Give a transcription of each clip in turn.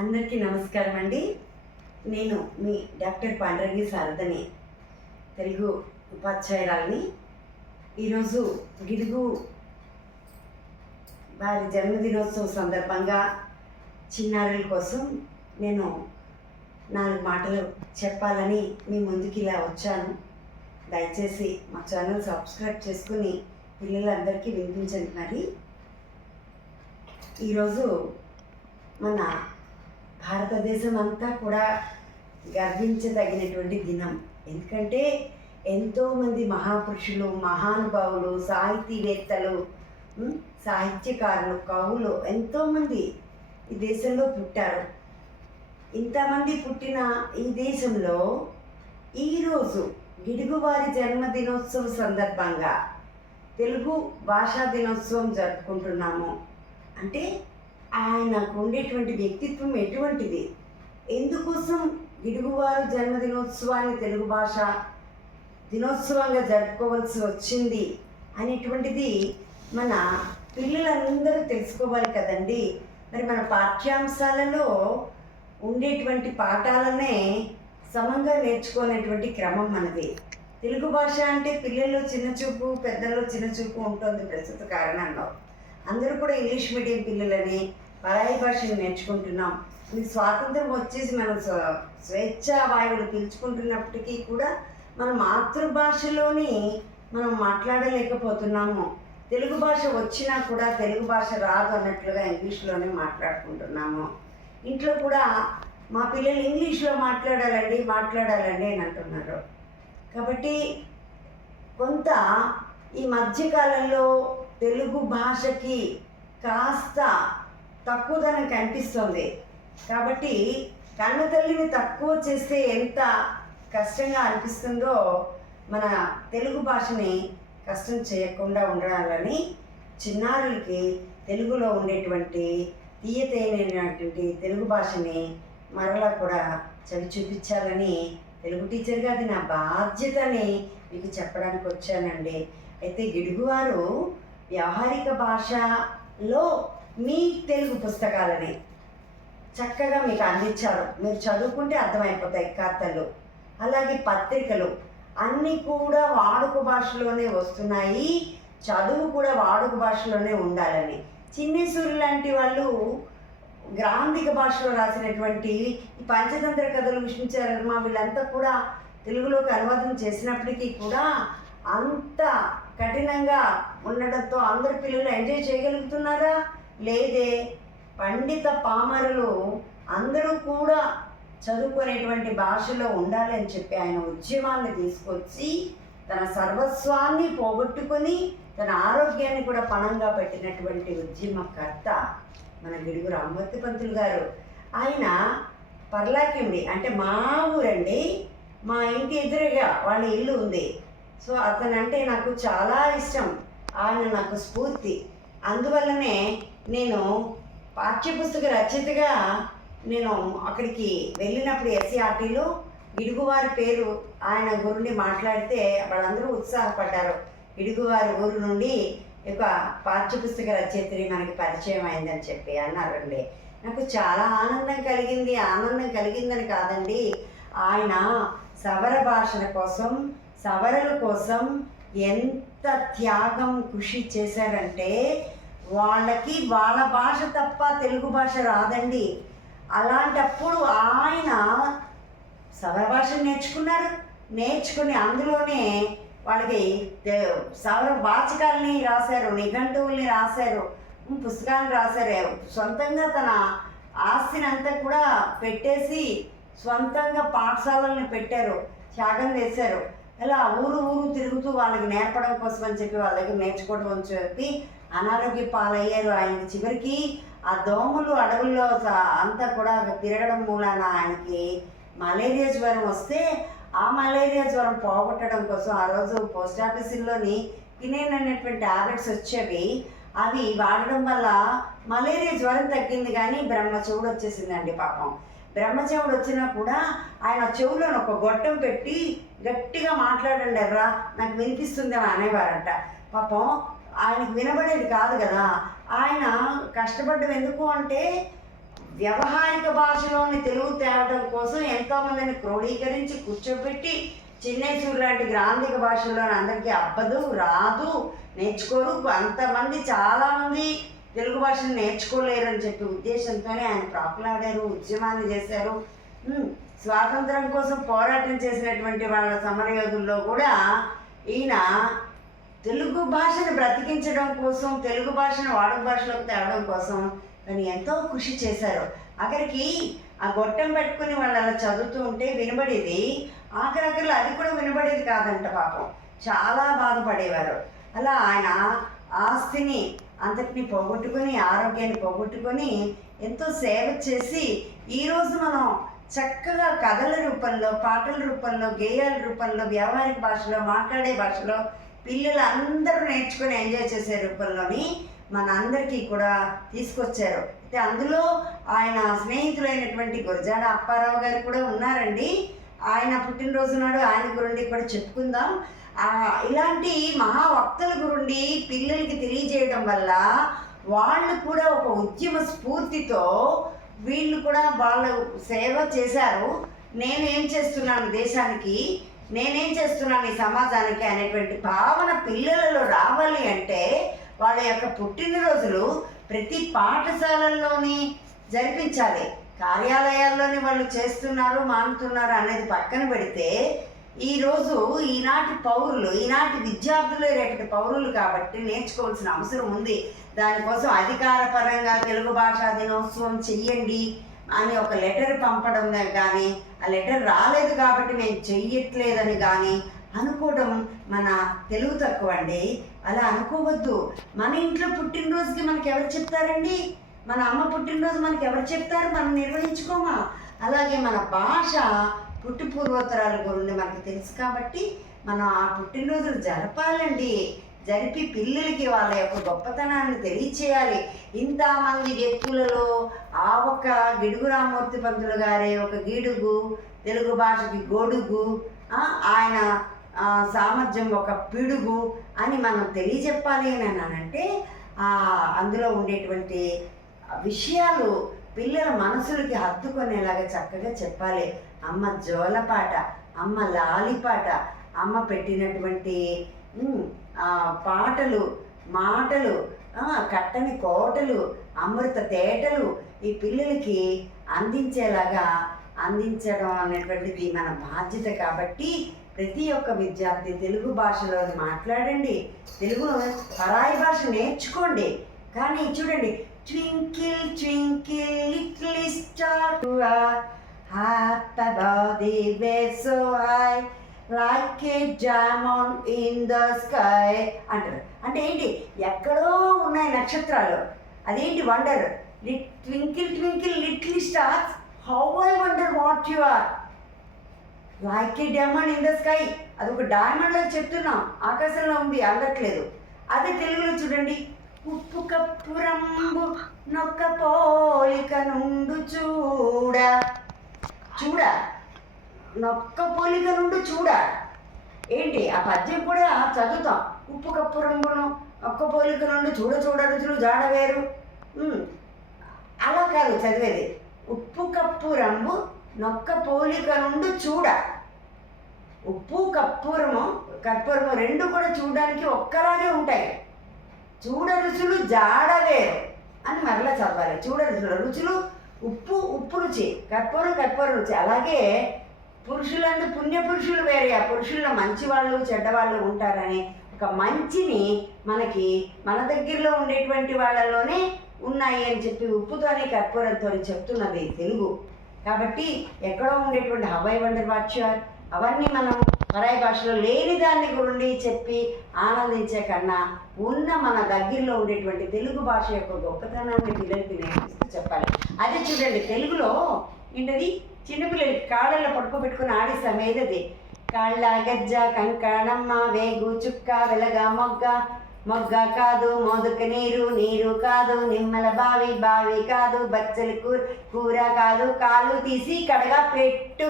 అందరికీ నమస్కారం అండి. నేను మీ డాక్టర్ పాండరంగి శారదని తెలుగు ఉపాధ్యాయురాలని. ఈరోజు గిడుగు వారి జన్మదినోత్సవం సందర్భంగా చిన్నారుల కోసం నేను నాలుగు మాటలు చెప్పాలని మీ ముందుకి ఇలా వచ్చాను. దయచేసి మా ఛానల్ సబ్స్క్రైబ్ చేసుకుని పిల్లలందరికీ వినిపించండి మరి. ఈరోజు మన భారతదేశం అంతా కూడా గర్వించదగినటువంటి దినం. ఎందుకంటే ఎంతోమంది మహాపురుషులు మహానుభావులు సాహితీవేత్తలు సాహిత్యకారులు కవులు ఎంతోమంది ఈ దేశంలో పుట్టారు. ఇంతమంది పుట్టిన ఈ దేశంలో ఈరోజు గిడుగువారి జన్మదినోత్సవం సందర్భంగా తెలుగు భాషా దినోత్సవం జరుపుకుంటున్నాము. అంటే ఆయనకు ఉండేటువంటి వ్యక్తిత్వం ఎటువంటిది? ఎందుకోసం గిడుగువారు జన్మదినోత్సవాన్ని తెలుగు భాష దినోత్సవంగా జరుపుకోవాల్సి వచ్చింది అనేటువంటిది మన పిల్లలందరూ తెలుసుకోవాలి కదండి. మరి మన పాఠ్యాంశాలలో ఉండేటువంటి పాఠాలనే సమంగా నేర్చుకునేటువంటి క్రమం మనది. తెలుగు భాష అంటే పిల్లల్లో చిన్న చూపు పెద్దల్లో చిన్న చూపు ఉంటుంది ప్రస్తుత కారణంలో. అందరూ కూడా ఇంగ్లీష్ మీడియం పిల్లలని పరాయి భాషను నేర్చుకుంటున్నాం. ఈ స్వాతంత్రం వచ్చేసి మనం స్వ- స్వేచ్ఛా వాయువులు పీల్చుకుంటున్నప్పటికీ కూడా మన మాతృభాషలోని మనం మాట్లాడలేకపోతున్నాము. తెలుగు భాష వచ్చినా కూడా తెలుగు భాష రాదు అన్నట్లుగా ఇంగ్లీష్లోనే మాట్లాడుకుంటున్నాము. ఇంట్లో కూడా మా పిల్లలు ఇంగ్లీష్లో మాట్లాడాలండి మాట్లాడాలండి అని అంటున్నారు. కాబట్టి కొంత ఈ మధ్యకాలంలో తెలుగు భాషకి కాస్త తక్కువదనం కనిపిస్తుంది. కాబట్టి కన్న తల్లిని తక్కువ చేస్తే ఎంత కష్టంగా అనిపిస్తుందో మన తెలుగు భాషని కష్టం చేయకుండా ఉండాలని చిన్నారులకి తెలుగులో ఉండేటువంటి తీయతైనటువంటి తెలుగు భాషని మరలా కూడా చవి చూపించాలని తెలుగు టీచర్గా అది నా బాధ్యతని మీకు చెప్పడానికి వచ్చానండి అయితే గిడుగువారు వ్యవహారిక భాషలో మీ తెలుగు పుస్తకాలని చక్కగా మీకు అందించారు. మీరు చదువుకుంటే అర్థమైపోతాయి కథలు అలాగే పత్రికలు. అన్నీ కూడా వాడుక భాషలోనే వస్తున్నాయి. చదువు కూడా వాడుక భాషలోనే ఉండాలని. చిన్నేశ్వరు లాంటి వాళ్ళు గ్రాంధిక భాషలో రాసినటువంటి ఈ పంచతంత్ర కథలు విష్ణుచరణ వీళ్ళంతా కూడా తెలుగులోకి అనువాదం చేసినప్పటికీ కూడా అంత కఠినంగా ఉండడంతో అందరు పిల్లలు ఎంజాయ్ చేయగలుగుతున్నారా? లేదే. పండిత పామరులు అందరూ కూడా చదువుకునేటువంటి భాషలో ఉండాలి అని చెప్పి ఆయన ఉద్యమాన్ని తీసుకొచ్చి తన సర్వస్వాన్ని పోగొట్టుకొని తన ఆరోగ్యాన్ని కూడా పణంగా పెట్టినటువంటి ఉద్యమకర్త మన గిడుగు రామ్మూర్తి పంతులు గారు. ఆయన పర్లాకిండి అంటే మా ఊరండి మా ఇంటి ఎదురుగా వాళ్ళ ఇల్లు ఉంది. సో అతనంటే నాకు చాలా ఇష్టం. ఆయన నాకు స్ఫూర్తి. అందువల్లనే నేను పాఠ్యపుస్తక రచయితగా నేను అక్కడికి వెళ్ళినప్పుడు ఎస్సీఆర్టీలో ఇడుగువారి పేరు ఆయన గురుండి మాట్లాడితే వాళ్ళందరూ ఉత్సాహపడ్డారు. ఇడుగువారి ఊరు నుండి ఒక పాఠ్యపుస్తక రచయిత్రి మనకి పరిచయం అయిందని చెప్పి అన్నారండి నాకు చాలా ఆనందం కలిగింది. ఆనందం కలిగిందని కాదండి. ఆయన సవర భాషల కోసం సవరల కోసం ఎంత త్యాగం కృషి చేశారంటే వాళ్ళకి వాళ్ళ భాష తప్ప తెలుగు భాష రాదండి. అలాంటప్పుడు ఆయన సవర భాష నేర్చుకున్నారు. నేర్చుకుని అందులోనే వాళ్ళకి సవర వాచకాలని రాశారు నిఘంటువుల్ని రాశారు పుస్తకాలు రాశారు. సొంతంగా తన ఆస్తిని అంతా కూడా పెట్టేసి సొంతంగా పాఠశాలల్ని పెట్టారు త్యాగం చేశారు. ఇలా ఊరు ఊరు తిరుగుతూ వాళ్ళకి నేర్పడం కోసం అని చెప్పి వాళ్ళ దగ్గర నేర్చుకోవడం అని చెప్పి అనారోగ్య పాలయ్యారు ఆయనకి చివరికి. ఆ దోమలు అడవుల్లో అంతా కూడా తిరగడం మూలాన ఆయనకి మలేరియా జ్వరం వస్తే ఆ మలేరియా జ్వరం పోగొట్టడం కోసం ఆ రోజు పోస్ట్ ఆఫీసుల్లోని కినేన్ అనేటువంటి టాబ్లెట్స్ వచ్చేవి. అవి వాడడం వల్ల మలేరియా జ్వరం తగ్గింది కానీ బ్రహ్మచూడు వచ్చేసిందండి పాపం. బ్రహ్మచెవుడు వచ్చినా కూడా ఆయన చెవులో ఒక గొట్టం పెట్టి గట్టిగా మాట్లాడండి ఎర్రా నాకు వినిపిస్తుంది అని అనేవారంట. పాపం ఆయనకు వినబడేది కాదు కదా. ఆయన కష్టపడ్డం ఎందుకు అంటే వ్యవహారిక భాషలోని తెలుగు తేవడం కోసం ఎంతోమందిని క్రోడీకరించి కూర్చోబెట్టి చిన్నేశ్వరు లాంటి గ్రాంధిక భాషల్లో అందరికీ అబ్బదు రాదు నేర్చుకోరు. అంతమంది చాలామంది తెలుగు భాషను నేర్చుకోలేరని చెప్పి ఉద్దేశంతోనే ఆయన ప్రాకులాడారు ఉద్యమాన్ని చేశారు. స్వాతంత్రం కోసం పోరాటం చేసినటువంటి వాళ్ళ సమరయోధుల్లో కూడా ఈయన తెలుగు భాషను బ్రతికించడం కోసం తెలుగు భాషను వాడుక భాషలోకి తేవడం కోసం తను ఎంతో కృషి చేశారు. ఆఖరికి ఆ గొట్టం పెట్టుకుని వాళ్ళు అలా చదువుతూ ఉంటే వినబడేది ఆఖరాఖరిలో అది కూడా వినబడేది కాదంట పాపం. చాలా బాధపడేవారు. అలా ఆయన ఆస్తిని అంతటిని పోగొట్టుకొని ఆరోగ్యాన్ని పోగొట్టుకొని ఎంతో సేవ చేసి ఈరోజు మనం చక్కగా కథల రూపంలో పాటల రూపంలో గేయాల రూపంలో వ్యవహారిక భాషలో మాట్లాడే భాషలో పిల్లలు అందరూ నేర్చుకొని ఎంజాయ్ చేసే రూపంలోని మన అందరికీ కూడా తీసుకొచ్చారు. అయితే అందులో ఆయన స్నేహితులైనటువంటి గురజాడ అప్పారావు గారు కూడా ఉన్నారండి. ఆయన పుట్టినరోజు నాడు ఆయన గురించి కూడా చెప్పుకుందాం. ఇలాంటి మహావక్తల గురుండి పిల్లలకి తెలియజేయడం వల్ల వాళ్ళు కూడా ఒక ఉద్యమ స్ఫూర్తితో వీళ్ళు కూడా వాళ్ళు సేవ చేశారు. నేను ఏం చేస్తున్నాను దేశానికి? నేనేం చేస్తున్నాను ఈ సమాజానికి అనేటువంటి భావన పిల్లలలో రావాలి అంటే వాళ్ళ యొక్క పుట్టినరోజులు ప్రతి పాఠశాలల్లోని జరిపించాలి. కార్యాలయాల్లోనే వాళ్ళు చేస్తున్నారు మానుతున్నారు అనేది పక్కన పెడితే ఈరోజు ఈనాటి పౌరులు ఈనాటి విద్యార్థులు రేపటి పౌరులు కాబట్టి నేర్చుకోవాల్సిన అవసరం ఉంది. దానికోసం అధికారపరంగా తెలుగు భాషా దినోత్సవం చెయ్యండి అని ఒక లెటర్ పంపడం కానీ ఆ లెటర్ రాలేదు కాబట్టి మేము చెయ్యట్లేదని కానీ అనుకోవడం మన తెలుగు తక్కువ అండి అలా అనుకోవద్దు. మన ఇంట్లో పుట్టినరోజుకి మనకి ఎవరు చెప్తారండి? మన అమ్మ పుట్టినరోజు మనకి ఎవరు చెప్తారు? మనం నిర్వహించుకోమా? అలాగే మన భాష పుట్టి పూర్వోత్తరాల గురించి మనకు తెలుసు కాబట్టి మనం ఆ పుట్టినరోజులు జరపాలండి. జరిపి పిల్లలకి వాళ్ళ యొక్క గొప్పతనాన్ని తెలియచేయాలి. ఇంతమంది వ్యక్తులలో ఆ ఒక్క గిడుగు రామూర్తి పంతులు గారే ఒక గిడుగు తెలుగు భాషకి గొడుగు ఆయన సామర్థ్యం ఒక పిడుగు అని మనం తెలియజెప్పాలి అని అన్నానంటే అందులో ఉండేటువంటి విషయాలు పిల్లల మనసులకి హత్తుకునేలాగా చక్కగా చెప్పాలి. అమ్మ జోలపాట అమ్మ లాలిపాట అమ్మ పెట్టినటువంటి పాటలు మాటలు కట్టని కోటలు అమృత తేటలు ఈ పిల్లలకి అందించేలాగా అందించడం అనేటువంటిది మన బాధ్యత కాబట్టి ప్రతి ఒక్క విద్యార్థి తెలుగు భాషలో మాట్లాడండి. తెలుగు పరాయి భాష నేర్చుకోండి. కానీ చూడండి twinkle twinkle little star heart the way so high like a diamond in the sky అంటారు. అంటే ఏంటి? ఎక్కడో ఉన్నాయి నక్షత్రాలు. అదేంటి wonder twinkle twinkle little stars how I wonder what you are like a diamond in the sky అది ఒక diamond చెప్తున్నాం. ఆకాశంలో ఉంది అందట్లేదు. అదే తెలుగులో చూడండి. ఉప్పు కప్పు రంబు నొక్క పోలిక నుండు చూడ. చూడ. నొక్క పోలిక నుండి చూడ. ఏంటి? ఆ పద్యం కూడా చదువుతాం. ఉప్పు కప్పు రంగును ఒక్క పోలిక నుండి చూడ చూడ రుచులు జాడ వేరు. అలా కాదు చదివేది. ఉప్పు కప్పు రంగు నొక్క పోలిక నుండి చూడ. ఉప్పు కర్పూరము కర్పూరము రెండు కూడా చూడడానికి ఒక్కలాగే ఉంటాయి. చూడ రుచులు జాడవేరు అని మరలా చదవాలి. చూడ రుచులు రుచులు ఉప్పు ఉప్పు రుచి కర్పూరం కర్పూర రుచి. అలాగే పురుషులందు పుణ్య పురుషులు వేరే. ఆ పురుషుల్లో మంచి వాళ్ళు చెడ్డవాళ్ళు ఉంటారని ఒక మంచిని మనకి మన దగ్గరలో ఉండేటువంటి వాళ్ళలోనే ఉన్నాయి అని చెప్పి ఉప్పుతోనే కర్పూరంతో చెప్తున్నది తెలుగు. కాబట్టి ఎక్కడో ఉండేటువంటి హవాయి వండర్ వాచ్యార్ అవన్నీ మనం పరాయి భాషలో లేని దాన్ని గురించి చెప్పి ఆనందించే కన్నా ఉన్న మన దగ్గరలో ఉండేటువంటి తెలుగు భాష యొక్క గొప్పతనాన్ని పిల్లలకి నేర్పిస్తూ చెప్పాలి. అదే చూడండి తెలుగులో ఏంటది? చిన్నపిల్లలకి కాళ్ళల్లో పడుకోబెట్టుకుని ఆడిస్తాం ఏదది కాళ్ళ గజ్జ కంకణమ్మ వేగు చుక్క వెలగ మొగ్గ. మొగ్గ కాదు మోదుక నీరు నీరు కాదు నిమ్మల బావి బావి కాదు బచ్చలి కూర కూర కాదు కాలు తీసి కడగా పెట్టు.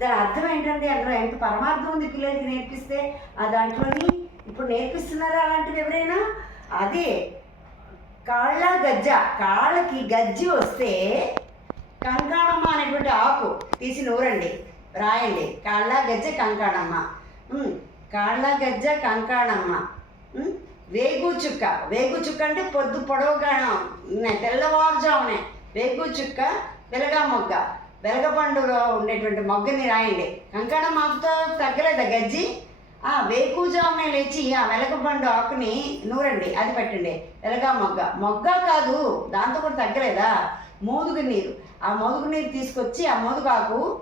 దాని అర్థం ఏంటంటే అందులో ఎంత పరమార్థం ఉంది పిల్లలకి నేర్పిస్తే ఆ దాంట్లోని ఇప్పుడు నేర్పిస్తున్నారా అలాంటివి ఎవరైనా? అదే కాళ్ళ గజ్జ కాళ్ళకి గజ్జి వస్తే కంకాణమ్మ అనేటువంటి ఆకు తీసి నూరండి రాయండి. కాళ్ళ గజ్జ కంకాణమ్మ. కాళ్ళ గజ్జ కంకాణమ్మ. వేగు చుక్క. వేగు చుక్క అంటే పొద్దు పొడవుగా ఉన్నాయి, తెల్లవారుజామునే. వేగు చుక్క వెలగా మొగ్గ వెలగపండులో ఉండేటువంటి మొగ్గని రాయండి. కంకణ ఆకుతో తగ్గలేదా గజ్జి? ఆ వేకుజామునే లేచి ఆ వెలగపండు ఆకుని నూరండి అది పెట్టండి. వెలగా మొగ్గ. మొగ్గ కాదు దాంతో కూడా తగ్గలేదా? మోదుగు నీరు. ఆ మోదుగు నీరు తీసుకొచ్చి ఆ మోదుగాకు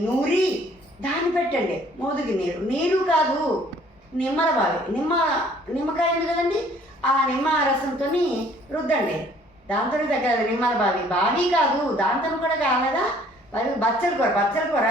నూరి దాన్ని పెట్టండి. మోదుగు నీరు. నీరు కాదు నిమ్మల బావి. నిమ్మ నిమ్మకాయ ఉంది కదండి? ఆ నిమ్మ రసంతో రుద్దండి. దాంతో తగ్గదు నిమ్మల బావి. బావి కాదు దాంతో కూడా కాలేదా మరి బచ్చల కూర బచ్చల కూర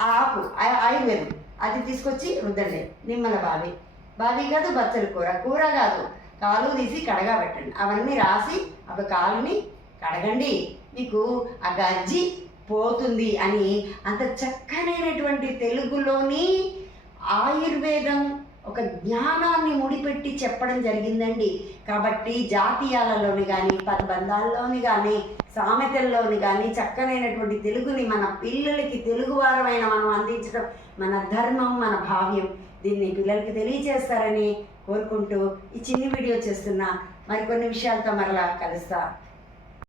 ఆ ఆకు ఆయుర్వేదం. అది తీసుకొచ్చి రుద్దండి. నిమ్మల బావి. బావి కాదు బచ్చల కూర. కూర కాదు. కాలు తీసి కడగా పెట్టండి. అవన్నీ రాసి ఒక కాలుని కడగండి. మీకు ఆ గజ్జి పోతుంది అని అంత చక్కనైనటువంటి తెలుగులోని ఆయుర్వేదం ఒక జ్ఞానాన్ని ముడిపెట్టి చెప్పడం జరిగిందండి. కాబట్టి జాతీయాలలోని కానీ పదబంధాల్లోని కానీ సామెతల్లోని కానీ చక్కనైనటువంటి తెలుగుని మన పిల్లలకి తెలుగువారమైన మనం అందించడం మన ధర్మం మన భావ్యం. దీన్ని పిల్లలకి తెలియజేస్తారని కోరుకుంటూ ఈ చిన్ని వీడియో చేస్తున్నా. మరికొన్ని విషయాలతో మరలా కలుస్తా.